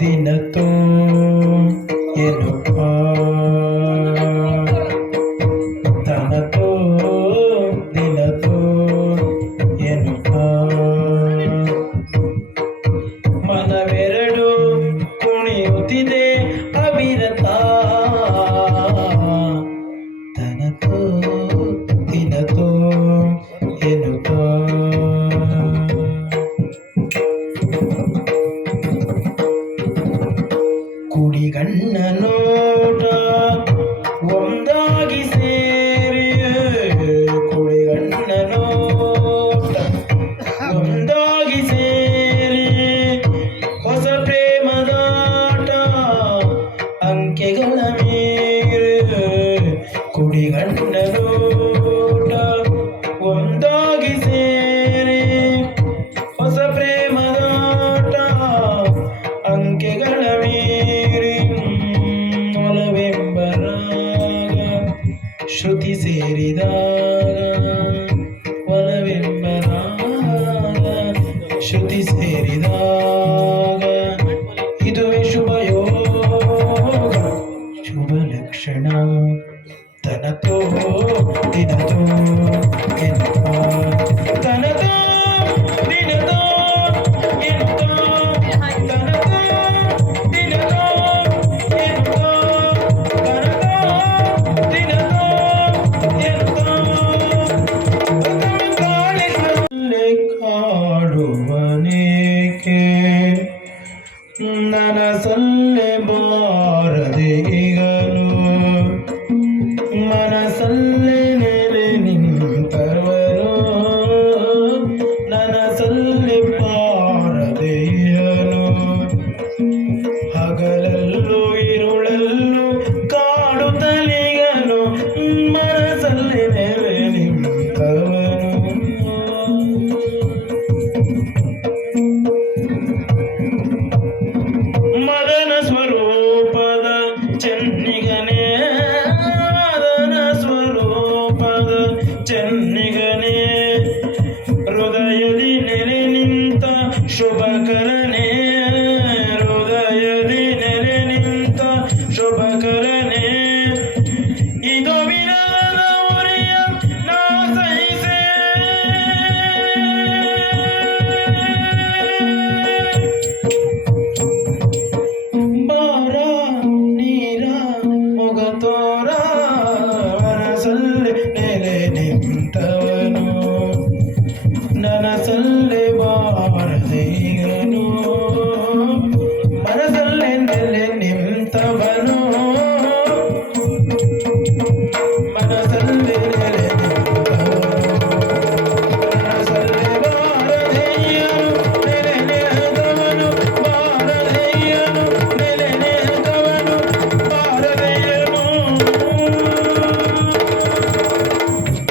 ದಿನ ತೋ ಕಣ್ಣ ನೋಟ ಒಂದಾಗಿ ಸೇರಿ ಕುಳಿಗಣ್ಣ ನೋಟ ಒಂದಾಗಿ ಸೇರಿ ಹೊಸ ಪ್ರೇಮದಾಟ ಅಂಕೆಗಳ ಮೇಲೆ ಕುಡಿಗಣ್ಣ ಸೇರಿದಾಗ ಫಲವೆಂಬನಾಗ ಶ್ರುತಿ ಸೇರಿದಾಗ ಇದುವೇ ಶುಭಯೋ ಶುಭ ಲಕ್ಷಣ ತನತೋ ದಿನತೋ. wanna think of